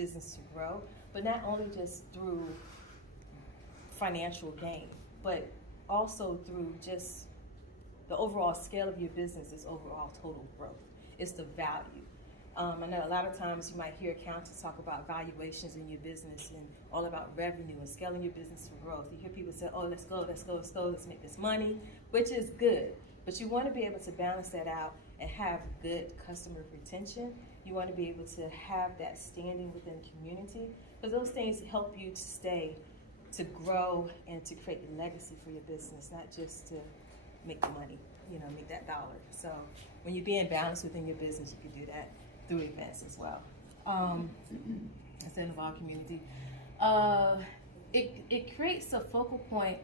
business to grow, but not only just through financial gain, but also through just the overall scale of your business is overall total growth. It's the value. I know a lot of times you might hear accountants talk about valuations in your business and all about revenue and scaling your business for growth. You hear people say, oh, let's go, let's make this money, which is good. But you want to be able to balance that out and have good customer retention. You want to be able to have that standing within the community, because those things help you to stay, to grow, and to create a legacy for your business, not just to make the money, make that dollar. So when you're being balanced within your business, you can do that through events as well. It's in our community. It creates a focal point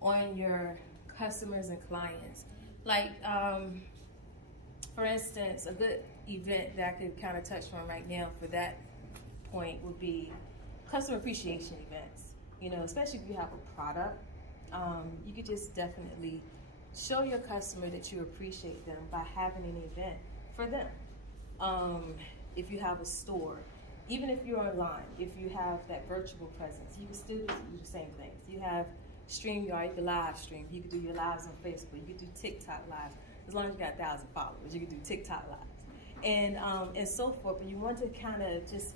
on your customers and clients. Like, for instance, a good event that I could kind of touch on right now for that point would be customer appreciation events. Especially if you have a product, you could just definitely show your customer that you appreciate them by having an event for them. If you have a store, even if you're online, if you have that virtual presence, you can still do the same things. You have StreamYard, you can live stream, you can do your lives on Facebook, you can do TikTok lives. As long as you got 1,000 followers, you can do TikTok lives, and so forth. But you want to kind of just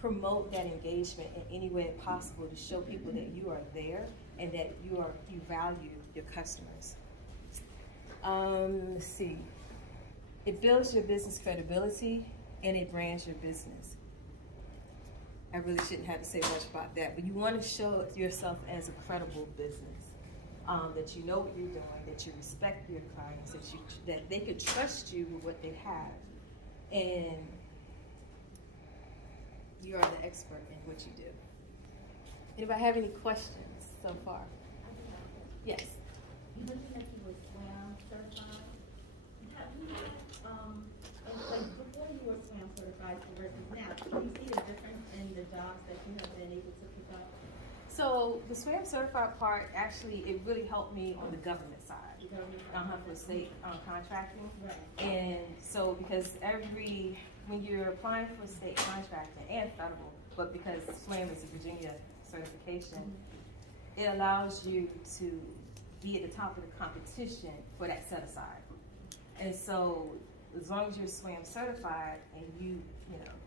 promote that engagement in any way possible to show people that you are there and that you value your customers. Let's see. It builds your business credibility and it brands your business. I really shouldn't have to say much about that, but you want to show yourself as a credible business, that you know what you're doing, that you respect your clients, that they could trust you with what they have, and you are the expert in what you do. Anybody have any questions so far? Yes. You mentioned that you were SWAM certified. Have you had, before you were SWAM certified versus now, can you see the difference in the jobs that you have been able to pick up? So the SWAM certified part, actually, it really helped me on the government side. For state contracting. Right. And so because when you're applying for state contracting and federal, but because SWAM is a Virginia certification, it allows you to be at the top of the competition for that set aside. And so as long as you're SWAM certified and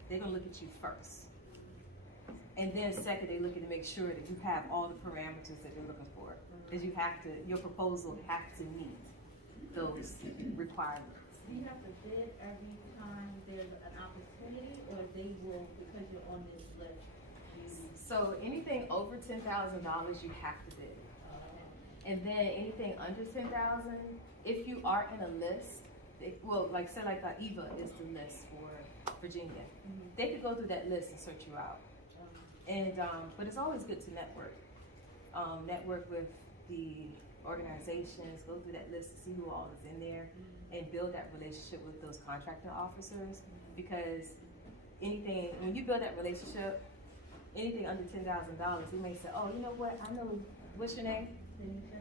they're gonna look at you first. And then second, they look at to make sure that you have all the parameters that they're looking for. Because your proposal has to meet those requirements. Do you have to bid every time there's an opportunity, or they will, because you're on this list? So anything over $10,000, you have to bid. And then anything under $10,000, if you are in a list, like EVA is the list for Virginia. They could go through that list and search you out. And but it's always good to network. Network with the organizations, go through that list to see who all is in there, and build that relationship with those contracting officers. Because when you build that relationship, anything under $10,000, you may say, oh, you know what? I know. What's your name? Denisha.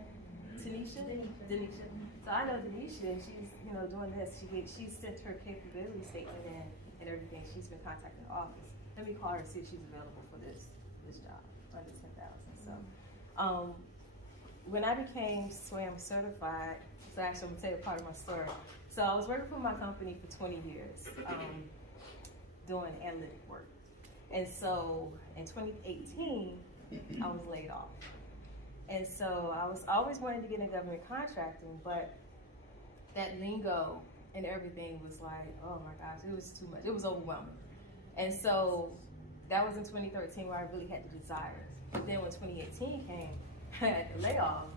So I know Denisha, and she's doing this. She sent her capability statement in and everything. She's been contacting the office. Let me call her and see if she's available for this job under $10,000. So when I became SWAM certified, so actually I'm gonna tell you part of my story. So I was working for my company for 20 years, doing analytic work. And so in 2018, I was laid off. And so I was always wanting to get into government contracting, but that lingo and everything was like, oh my gosh, it was too much. It was overwhelming. And so that was in 2013 where I really had the desire. But then when 2018 came, I had the layoff,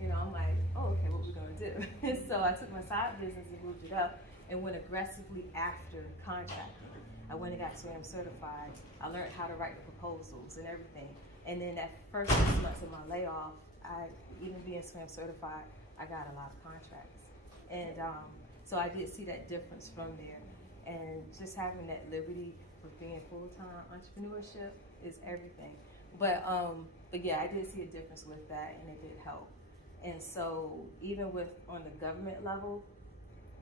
I'm like, oh, okay, what are we gonna do? And so I took my side business and moved it up and went aggressively after contracting. I went and got SWAM certified. I learned how to write the proposals and everything. And then that first 6 months of my layoff, even being SWAM certified, I got a lot of contracts. And so I did see that difference from there. And just having that liberty for being full-time entrepreneurship is everything. But yeah, I did see a difference with that, and it did help. And so even on the government level,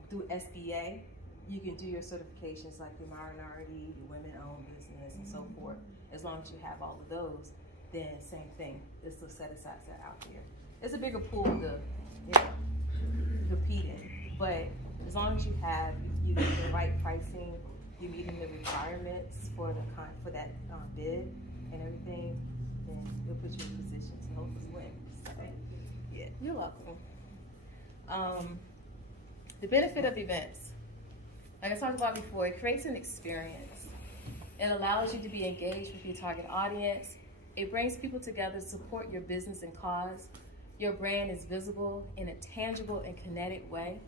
through SBA, you can do your certifications like your minority, your women-owned business, and so forth. As long as you have all of those, then same thing. It's the set-asides that are out there. It's a bigger pool to, compete in. But as long as you have you get the right pricing, you meeting the requirements for that bid and everything, then it'll put you in a position to hopefully win. So, yeah, you're welcome. The benefit of events, like I talked about before, it creates an experience. It allows you to be engaged with your target audience. It brings people together to support your business and cause. Your brand is visible in a tangible and kinetic way.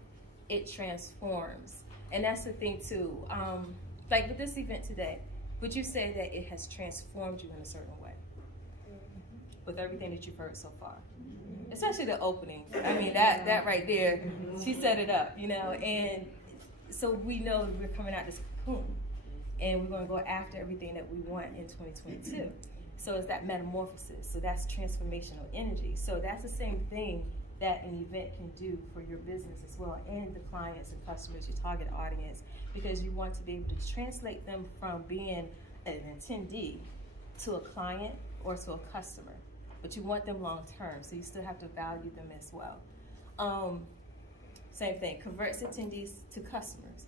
It transforms. And that's the thing too. Like with this event today, would you say that it has transformed you in a certain way? With everything that you've heard so far? Especially the opening. I mean, that right there, she set it up, and so we know we're coming out this cocoon and we're going to go after everything that we want in 2022. So it's that metamorphosis. So that's transformational energy. So that's the same thing that an event can do for your business as well, and the clients and customers, your target audience, because you want to be able to translate them from being an attendee to a client or to a customer. But you want them long term, so you still have to value them as well. Same thing, converts attendees to customers.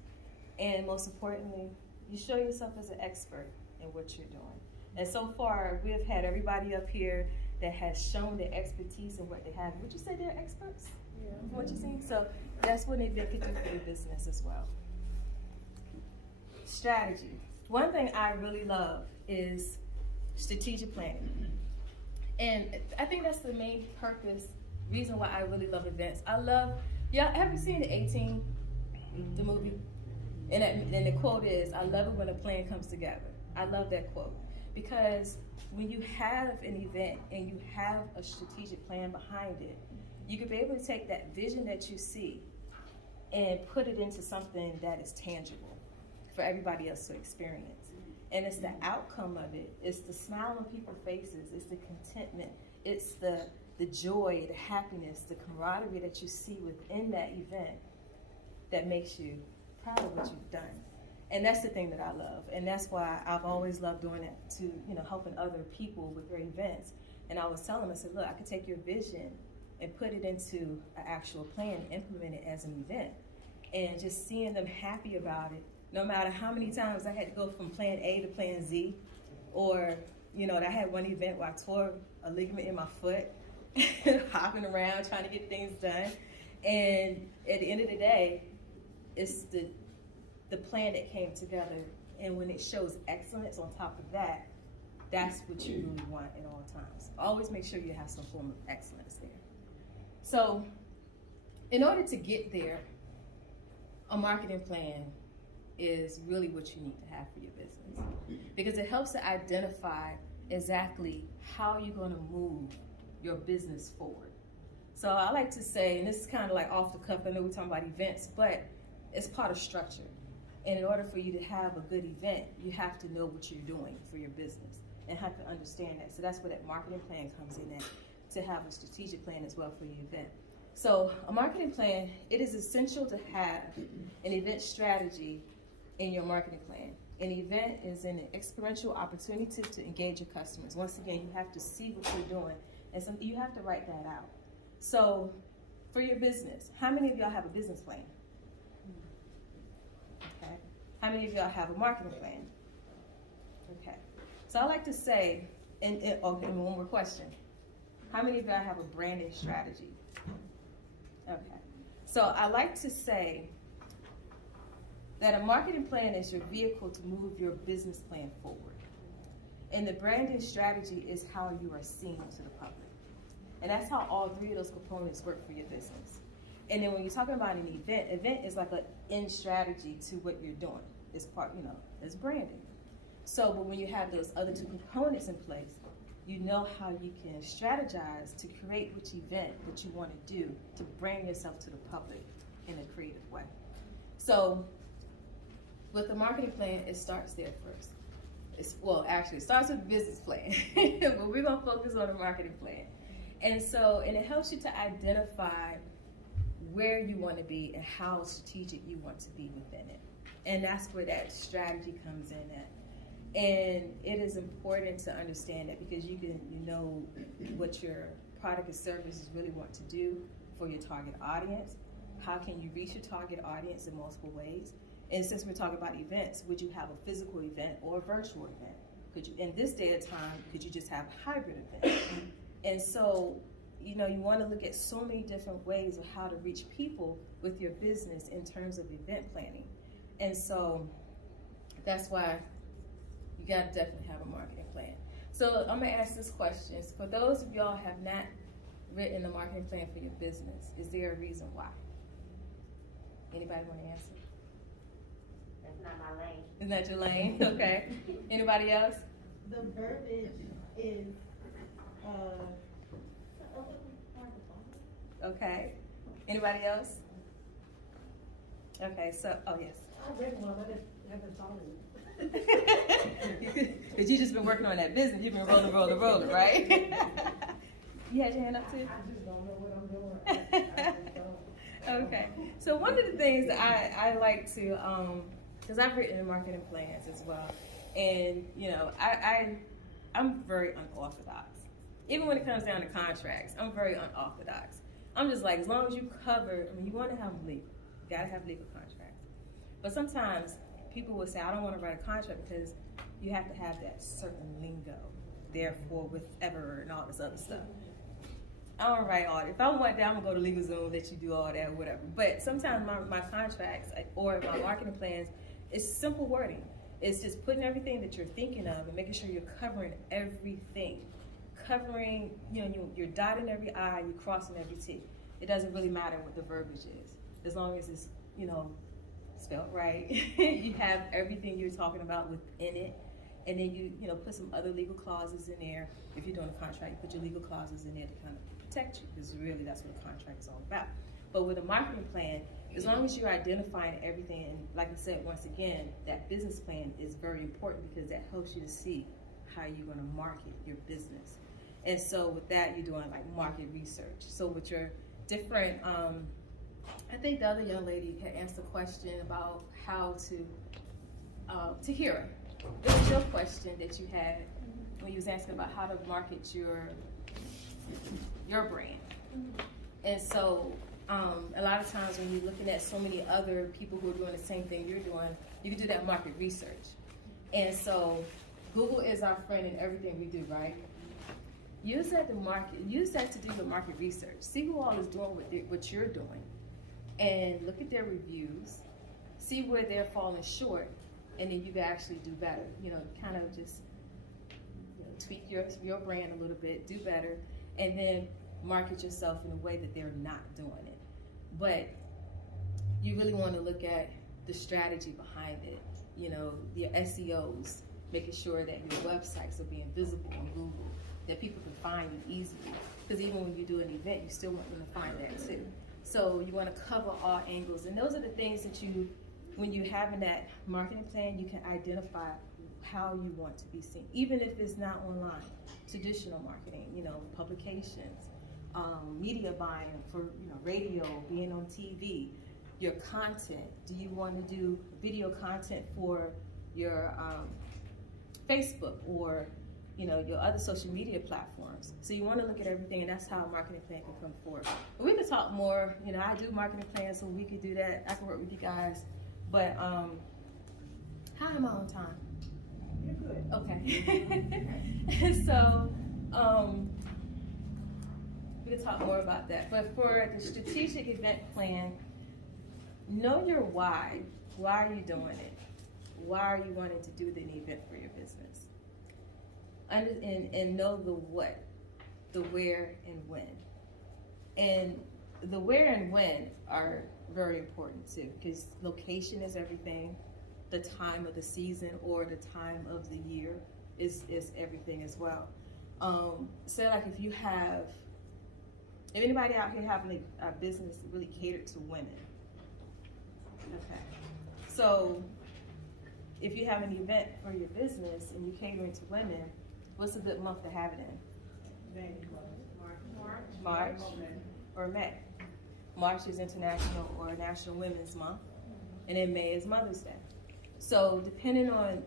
And most importantly, you show yourself as an expert in what you're doing. And so far, we've had everybody up here that has shown their expertise in what they have. Would you say they're experts? Yeah. From what you're seeing? So that's what an event can do for your business as well. Strategy. One thing I really love is strategic planning. And I think that's the main reason why I really love events. Y'all ever seen the 18, the movie? And the quote is, I love it when a plan comes together. I love that quote. Because when you have an event and you have a strategic plan behind it, you can be able to take that vision that you see and put it into something that is tangible for everybody else to experience. And it's the outcome of it. It's the smile on people's faces. It's the contentment. It's the joy, the happiness, the camaraderie that you see within that event that makes you proud of what you've done. And that's the thing that I love. And that's why I've always loved doing it to, helping other people with their events. And I was telling them, I said, look, I could take your vision and put it into an actual plan and implement it as an event. And just seeing them happy about it, no matter how many times I had to go from plan A to plan Z, or, I had one event where I tore a ligament in my foot, hopping around trying to get things done. And at the end of the day, it's the plan that came together, and when it shows excellence on top of that, that's what you really want at all times. Always make sure you have some form of excellence there. So, in order to get there, a marketing plan is really what you need to have for your business, because it helps to identify exactly how you're going to move your business forward. So I like to say, and this is kind of like off the cuff, I know we're talking about events, but it's part of structure. And in order for you to have a good event, you have to know what you're doing for your business and have to understand that. So that's where that marketing plan comes in at, to have a strategic plan as well for your event. So a marketing plan, it is essential to have an event strategy in your marketing plan. An event is an experiential opportunity to engage your customers. Once again, you have to see what you're doing, and so you have to write that out. So for your business, how many of y'all have a business plan? Okay. How many of y'all have a marketing plan? Okay. So I like to say, okay, one more question. How many of y'all have a branding strategy? Okay. So I like to say that a marketing plan is your vehicle to move your business plan forward. And the branding strategy is how you are seen to the public. And that's how all three of those components work for your business. And then when you're talking about an event is like an end strategy to what you're doing. It's part, it's branding. So, but when you have those other two components in place, you know how you can strategize to create which event that you want to do to bring yourself to the public in a creative way. So, with the marketing plan, it starts there first. It starts with the business plan, but we're gonna focus on the marketing plan. And it helps you to identify where you want to be and how strategic you want to be within it. And that's where that strategy comes in at. And it is important to understand that because you know what your product or services really want to do for your target audience. How can you reach your target audience in multiple ways? And since we're talking about events, would you have a physical event or a virtual event? Could you, in this day of time, could you just have hybrid events? And so, you want to look at so many different ways of how to reach people with your business in terms of event planning. And so that's why you got to definitely have a marketing plan. So I'm going to ask this question. For those of y'all have not written a marketing plan for your business, is there a reason why? Anybody want to answer? That's not my lane. Isn't that your lane? Okay. Anybody else? The verbiage is, Okay. Anybody else? Okay, so, oh yes. I read one, I just haven't thought of it. Because you just been working on that business. You've been rolling, right? You had your hand up too? I just don't know what I'm doing. I just don't. Okay. So one of the things that I like to, because I've written marketing plans as well, and I'm very unorthodox. Even when it comes down to contracts, I'm very unorthodox. I'm just like, as long as you cover, you want to have legal. You got to have legal contracts. But sometimes people will say, I don't want to write a contract because you have to have that certain lingo, therefore, with ever and all this other stuff. I don't write all that. If I want that, I'm going to go to LegalZoom, let you do all that or whatever. But sometimes my contracts or my marketing plans, it's simple wording. It's just putting everything that you're thinking of and making sure you're covering everything. Covering, you're dotting every I, you're crossing every T. It doesn't really matter what the verbiage is. As long as it's, spelled right. You have everything you're talking about within it. And then you put some other legal clauses in there. If you're doing a contract, you put your legal clauses in there to kind of protect you, because really that's what a contract is all about. But with a marketing plan, as long as you're identifying everything, and like I said, once again, that business plan is very important because that helps you to see how you're going to market your business. And so with that, you're doing like market research. So with your different, I think the other young lady had asked a question about how to hear. It was your question that you had when you was asking about how to market your brand. And so a lot of times when you're looking at so many other people who are doing the same thing you're doing, you can do that market research. And so Google is our friend in everything we do, right? Use that to do your market research. See who all is doing what you're doing, and look at their reviews. See where they're falling short, and then you can actually do better. Kind of just tweak your brand a little bit, do better, and then market yourself in a way that they're not doing it. But you really want to look at the strategy behind it. Your SEOs, making sure that your websites are being visible on Google, that people can find you easily. Because even when you do an event, you still want them to find that too. So you want to cover all angles. And those are the things that when you're having that marketing plan, you can identify how you want to be seen. Even if it's not online, traditional marketing, publications, media buying for radio, being on TV, your content. Do you want to do video content for your Facebook or your other social media platforms? So you want to look at everything, and that's how a marketing plan can come forward. But we could talk more. I do marketing plans, so we could do that. I can work with you guys. But how am I on time? You're good. Okay. So we can talk more about that. But for the strategic event plan, know your why. Why are you doing it? Why are you wanting to do an event for your business? And know the what, the where, and when. And the where and when are very important too, because location is everything. The time of the season or the time of the year is everything as well. So like if anybody out here having a business really catered to women, okay. So if you have an event for your business and you're catering to women, what's a good month to have it in? March or May. March is International or National Women's Month, and then May is Mother's Day. So depending on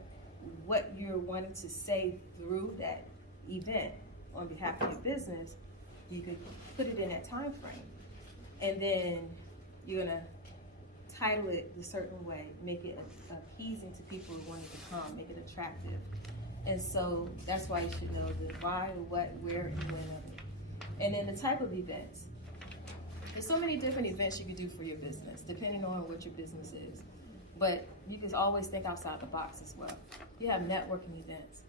what you're wanting to say through that event on behalf of your business, you could put it in that time frame. And then you're gonna title it a certain way, make it appeasing to people who want to come, make it attractive. And so that's why you should know the why, what, where, and when of it. And then the type of events. There's so many different events you can do for your business, depending on what your business is. But you can always think outside the box as well. You have networking events,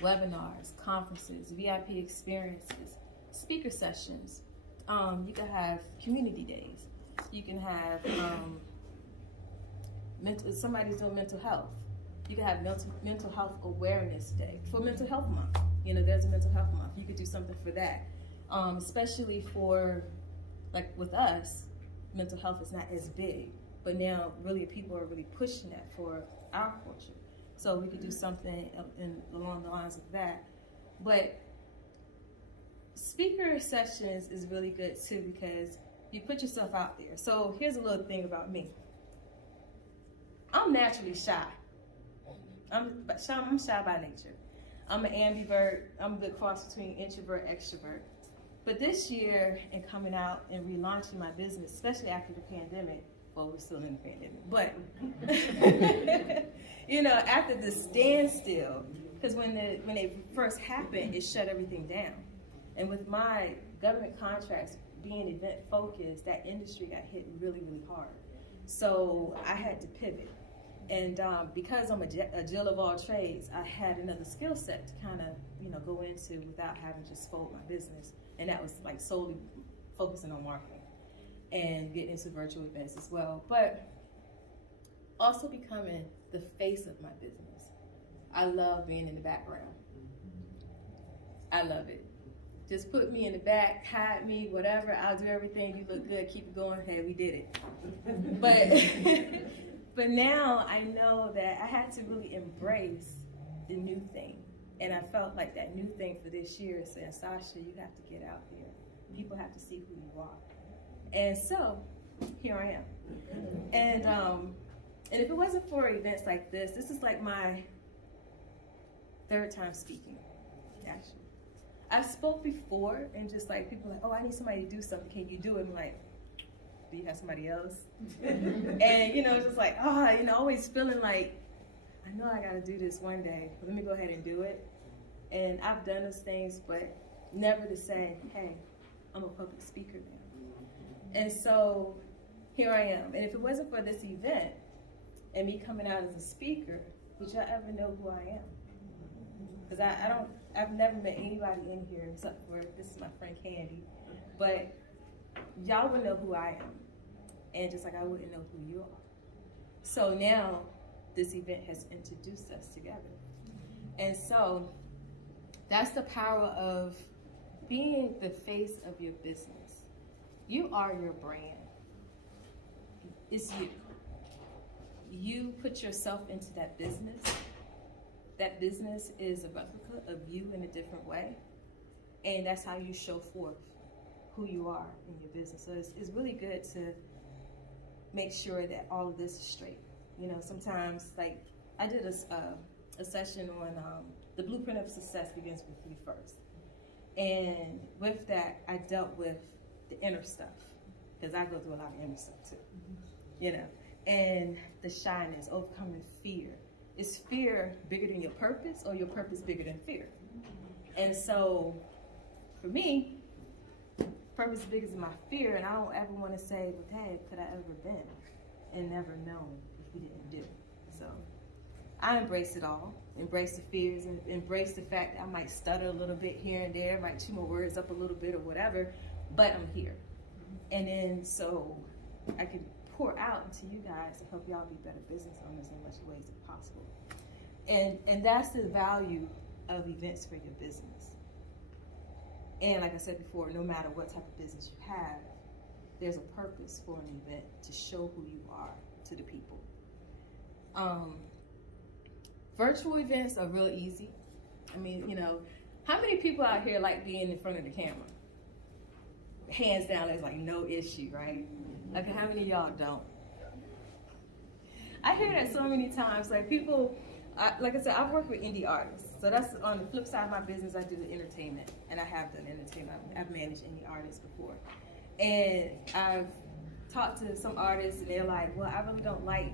webinars, conferences, VIP experiences, speaker sessions. You can have community days. You can have somebody's doing mental health. You can have mental health awareness day for Mental Health Month. You know, there's a Mental Health Month. You could do something for that, especially for, like with us, mental health is not as big, but now really people are really pushing that for our culture. So we could do something along the lines of that. But speaker sessions is really good too because you put yourself out there. So here's a little thing about me. I'm naturally shy. I'm shy by nature. I'm an ambivert. I'm the cross between introvert, extrovert. But this year, in coming out and relaunching my business, especially after the pandemic, well, we're still in the pandemic, but you know, after the standstill, because when it first happened, it shut everything down. And with my government contracts being event focused, that industry got hit really, really hard. So I had to pivot. And because I'm a Jill of all trades, I had another skill set to kind of, you know, go into without having to just fold my business. And that was like solely focusing on marketing and getting into virtual events as well. But also becoming the face of my business. I love being in the background. I love it. Just put me in the back, hide me, whatever. I'll do everything. You look good. Keep it going. Hey, we did it. But now I know that I had to really embrace the new thing. And I felt like that new thing for this year is saying, Sasha, you have to get out here. People have to see who you are. And so here I am. And if it wasn't for events like this is like my third time speaking, actually. I've spoke before and just like people are like, oh, I need somebody to do something. Can you do it? I'm like, do you have somebody else? And you know, just like, you know, always feeling like, I know I gotta do this one day, but let me go ahead and do it. And I've done those things, but never to say, hey, I'm a public speaker now. And so here I am. And if it wasn't for this event and me coming out as a speaker, would y'all ever know who I am? Because I've never met anybody in here except for, this is my friend Candy, but y'all would know who I am. And just like I wouldn't know who you are. So now this event has introduced us together. And so that's the power of being the face of your business. You are your brand. It's you. You put yourself into that business. That business is a replica of you in a different way. And that's how you show forth who you are in your business. So it's really good to make sure that all of this is straight. You know, sometimes, like, I did a session on the blueprint of success begins with you first. And with that, I dealt with the inner stuff, because I go through a lot of inner stuff too, you know, and the shyness, overcoming fear. Is fear bigger than your purpose, or your purpose bigger than fear? And so, for me, purpose is bigger than my fear, and I don't ever want to say, well, Dad, could I ever been? And never known if we didn't do. So I embrace it all, embrace the fears, and embrace the fact that I might stutter a little bit here and there, might chew my words up a little bit or whatever, but I'm here. And then so I can pour out into you guys to help y'all be better business owners in as much ways as possible. And that's the value of events for your business. And like I said before, no matter what type of business you have, there's a purpose for an event to show who you are to the people. Virtual events are real easy. I mean, you know, how many people out here like being in front of the camera? Hands down, there's like no issue, right? Okay, how many of y'all don't? I hear that so many times. Like people, like I said, I've worked with indie artists. So that's on the flip side of my business. I do entertainment, and I have done entertainment. I've managed indie artists before, and I've talked to some artists, and they're like, "Well, I really don't like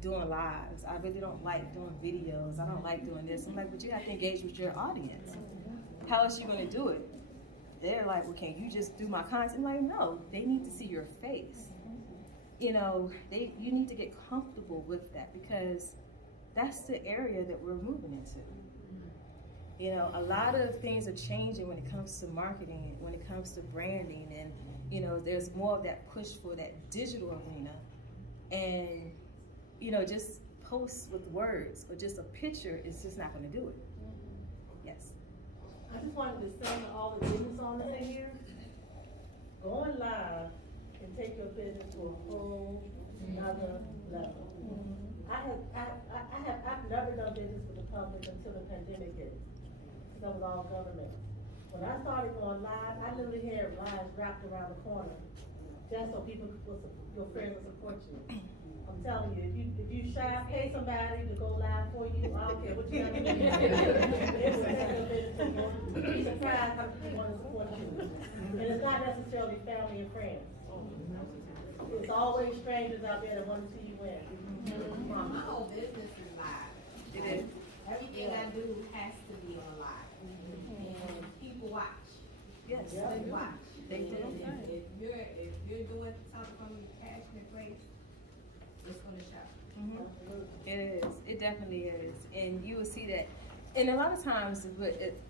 doing lives. I really don't like doing videos. I don't like doing this." I'm like, "But you have to engage with your audience. How else are you going to do it?" They're like, "Well, can you just do my content?" I'm like, "No, they need to see your face. You know, you need to get comfortable with that, because that's the area that we're moving into. You know, a lot of things are changing when it comes to marketing, when it comes to branding, and, you know, there's more of that push for that digital arena. And, you know, just posts with words or just a picture is just not going to do it." Yes. I just wanted to say to all the business owners in here, going live can take your business to a whole another level. I've never done business with the public until the pandemic hit. That was all government. When I started going live, I literally had lines wrapped around the corner, just so people your friends would support you. I'm telling you, if you shy, pay somebody to go live for you. I don't care what you got to do. It will take your business to go. Be surprised how people want to support you. And it's not necessarily family and friends. It's always strangers out there that want to see you win. My whole business is live. It is. Everything I do has to be on live. And people watch. Yes. They watch. They do. And if you're doing something from a passionate place, it's gonna show. It is. It definitely is. And you will see that. And a lot of times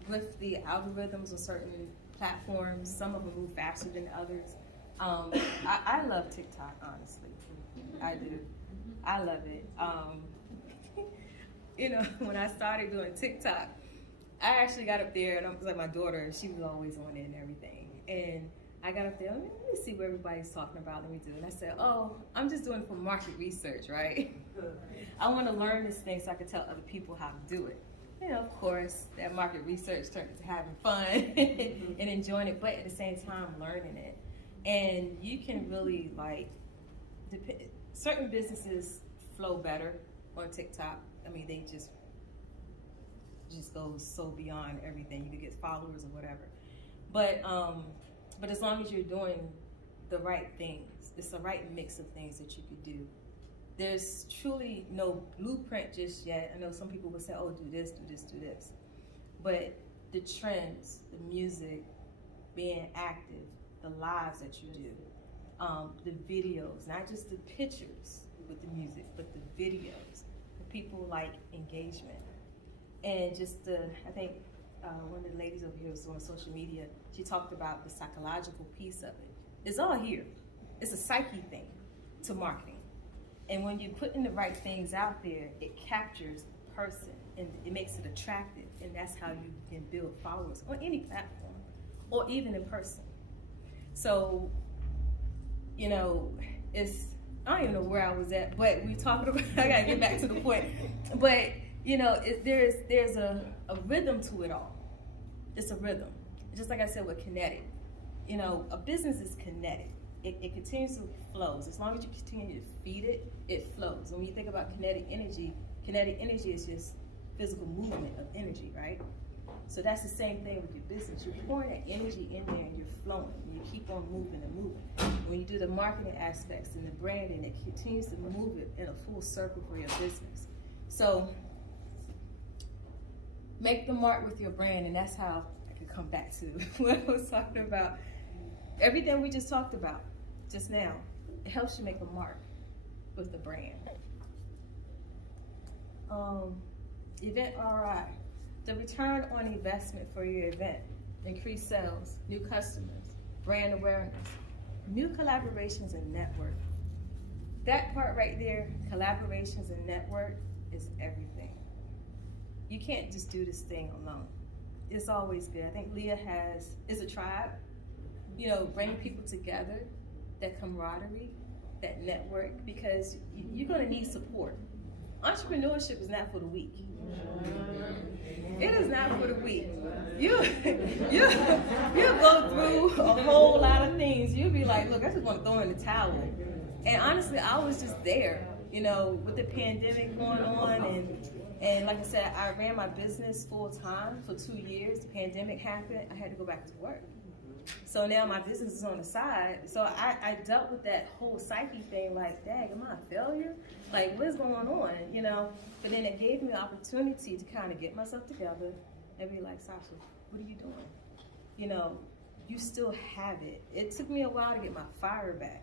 with the algorithms on certain platforms, some of them move faster than others. I love TikTok, honestly. I do. I love it. You know, when I started doing TikTok, I actually got up there, and I was like, my daughter, she was always on it and everything. And I got up there, let me see what everybody's talking about, let me do it. And I said, oh, I'm just doing it for market research, right? I want to learn this thing so I can tell other people how to do it. You know, of course, that market research turned into having fun and enjoying it, but at the same time, learning it. And you can really, like, certain businesses flow better on TikTok. I mean, they just go so beyond everything. You could get followers or whatever. But as long as you're doing the right things, it's the right mix of things that you could do. There's truly no blueprint just yet. I know some people will say, oh, do this, do this, do this. But the trends, the music, being active, the lives that you do, the videos, not just the pictures with the music, but the videos. The people like engagement. And just I think one of the ladies over here was on social media, she talked about the psychological piece of it. It's all here. It's a psyche thing to marketing. And when you put in the right things out there, it captures the person and it makes it attractive. And that's how you can build followers on any platform or even in person. So, you know, I don't even know where I was at, but we talking about, I gotta get back to the point. But, you know, there's a rhythm to it all. It's a rhythm. Just like I said with kinetic. You know, a business is kinetic. It continuously flows. As long as you continue to feed it, it flows. When you think about kinetic energy is just physical movement of energy, right? So that's the same thing with your business. You're pouring that energy in there and you're flowing. And you keep on moving and moving. When you do the marketing aspects and the branding, it continues to move it in a full circle for your business. So make the mark with your brand, and that's how I could come back to what I was talking about. Everything we just talked about just now, it helps you make a mark with the brand. Event ROI, the return on investment for your event, increased sales, new customers, brand awareness, new collaborations and network. That part right there, collaborations and network, is everything. You can't just do this thing alone. It's always good. I think Leah is a tribe. You know, bring people together, that camaraderie, that network, because you're going to need support. Entrepreneurship is not for the weak. It is not for the weak. You'll go through a whole lot of things. You'll be like, look, I just want to throw in the towel. And honestly, I was just there. you know, with the pandemic going on, and like I said, I ran my business full time for 2 years. The pandemic happened, I had to go back to work. So now my business is on the side. So I dealt with that whole psyche thing, like, dang, am I a failure? Like, what's going on, you know? But then it gave me the opportunity to kind of get myself together and be like, Sacha, what are you doing? You know, you still have it. It took me a while to get my fire back.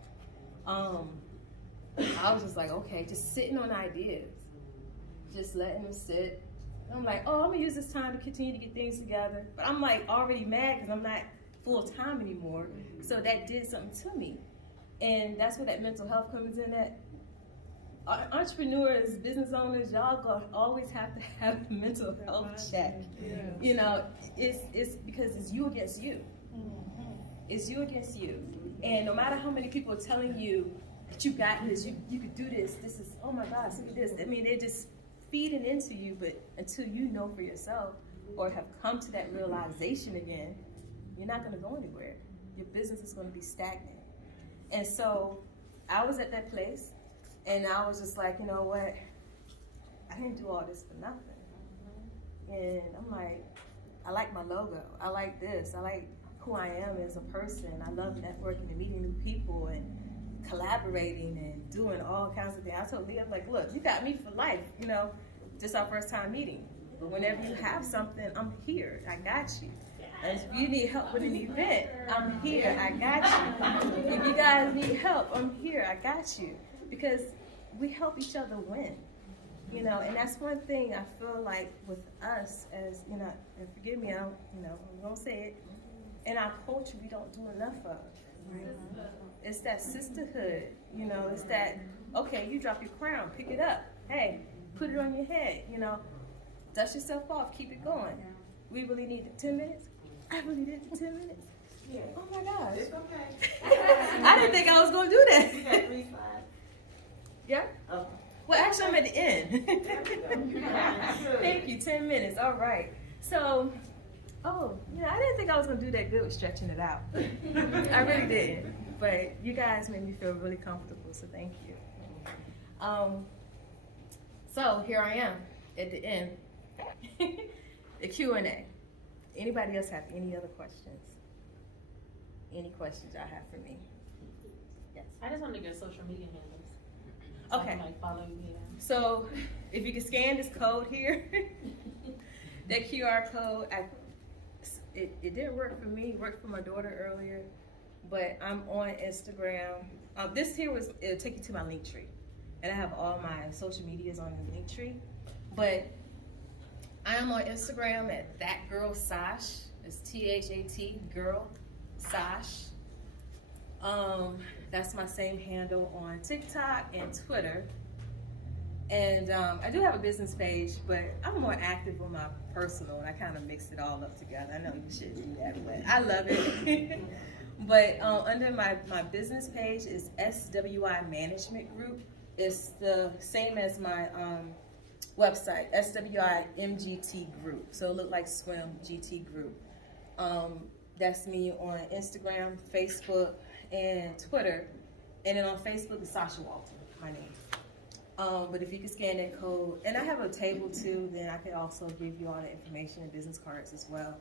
I was just like, okay, just sitting on ideas, just letting them sit. And I'm like, oh, I'm gonna use this time to continue to get things together. But I'm like already mad because I'm not full time anymore. So that did something to me. And that's where that mental health comes in at. Entrepreneurs, business owners, y'all gonna always have to have a mental health check. Yeah. You know, it's because it's you against you. It's you against you. And no matter how many people are telling you that you got this, you could do this, this is, oh my gosh, look at this. I mean, they're just feeding into you, but until you know for yourself or have come to that realization again, you're not gonna go anywhere. Your business is gonna be stagnant. And so I was at that place and I was just like, you know what? I didn't do all this for nothing. And I'm like, I like my logo. I like this. I like who I am as a person. I love networking and meeting new people and collaborating and doing all kinds of things. I told Leah, I'm like, look, you got me for life, you know, just our first time meeting. But whenever you have something, I'm here. I got you. And if you need help with an event, I'm here. I got you. If you guys need help, I'm here. I got you. Because we help each other win. You know, and that's one thing I feel like with us as, you know, and forgive me, I'm gonna say it, in our culture we don't do enough of. It's that sisterhood, you know, it's that, okay, you drop your crown, pick it up, hey, put it on your head, you know, dust yourself off, keep it going. We really need 10 minutes? I really did 10 minutes? Yeah. Oh my gosh. It's okay. I didn't think I was gonna do that. You got 3 slides? Yeah? Okay. Well, actually, I'm at the end. Thank you, 10 minutes, all right. So, I didn't think I was gonna do that good with stretching it out. I really didn't. But you guys made me feel really comfortable, so thank you. So here I am at the end. The Q&A. Anybody else have any other questions? Any questions y'all have for me? Yes. I just want to get social media handles. Okay. I can, like, follow you here. So if you can scan this code here, that QR code, it didn't work for me, it worked for my daughter earlier, but I'm on Instagram. This here it'll take you to my link tree. And I have all my social medias on the link tree. But I am on Instagram at That Girl Sash. It's THAT Girl Sash. That's my same handle on TikTok and Twitter. And I do have a business page, but I'm more active on my personal, and I kind of mixed it all up together. I know you should do that, but I love it. But under my business page is SWI Management Group. It's the same as my website, SWI MGT Group. So it looked like Swim GT Group. That's me on Instagram, Facebook, and Twitter. And then on Facebook is Sacha Walton, my name. But if you can scan that code, and I have a table too, then I can also give you all the information and business cards as well.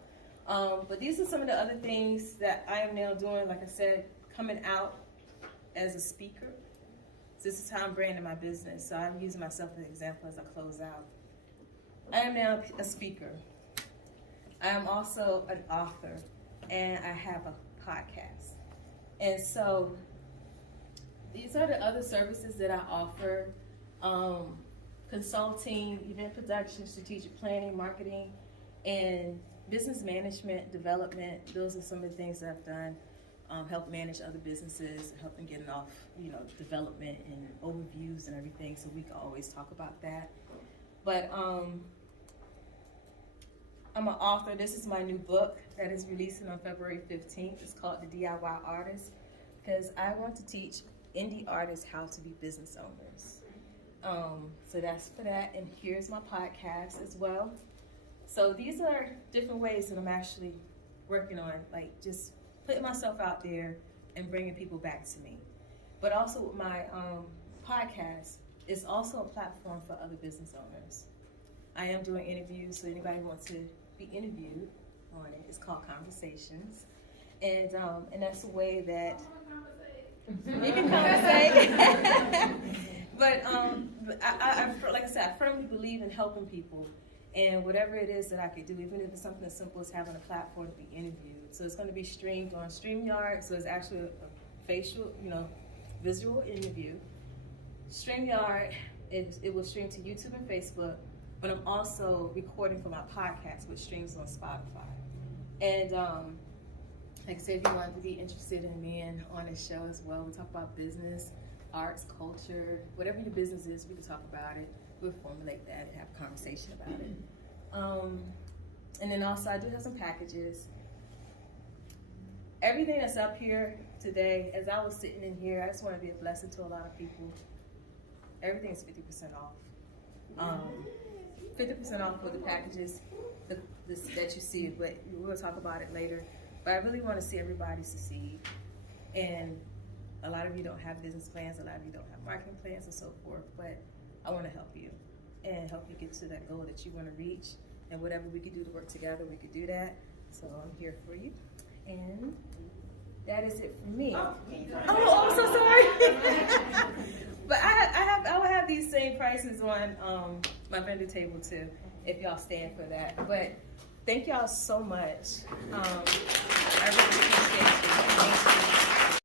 But these are some of the other things that I am now doing. Like I said, coming out as a speaker. So this is how I'm branding my business. So I'm using myself as an example as I close out. I am now a speaker. I am also an author, and I have a podcast. And so these are the other services that I offer. Consulting, event production, strategic planning, marketing, and business management, development. Those are some of the things that I've done. Help manage other businesses, help them get off, development and overviews and everything, so we can always talk about that. But I'm an author. This is my new book that is releasing on February 15th. It's called The DIY Artist, because I want to teach indie artists how to be business owners. So that's for that, and here's my podcast as well. So these are different ways that I'm actually working on, like just putting myself out there and bringing people back to me. But also with my podcast, it's also a platform for other business owners. I am doing interviews, so anybody who wants to be interviewed on it, it's called Conversations. And that's a way that you can conversate. But I, like I said, I firmly believe in helping people. And whatever it is that I could do, even if it's something as simple as having a platform to be interviewed. So it's going to be streamed on StreamYard, so it's actually a facial, visual interview. StreamYard, it will stream to YouTube and Facebook, but I'm also recording for my podcast, which streams on Spotify. And like I said, if you want to be interested in being on the show as well, we talk about business, arts, culture, whatever your business is, we can talk about it. We'll formulate that and have a conversation about it. And then also I do have some packages. Everything that's up here today, as I was sitting in here, I just want to be a blessing to a lot of people. Everything is 50% off. 50% off for the packages that you see, but we'll talk about it later. But I really want to see everybody succeed. And a lot of you don't have business plans, a lot of you don't have marketing plans and so forth, but I want to help you and help you get to that goal that you want to reach. And whatever we could do to work together, we could do that. So I'm here for you. And that is it for me. Oh, I'm so sorry. But I will have these same prices on my vendor table too, if y'all stand for that. But thank y'all so much. I really appreciate you. Thank you.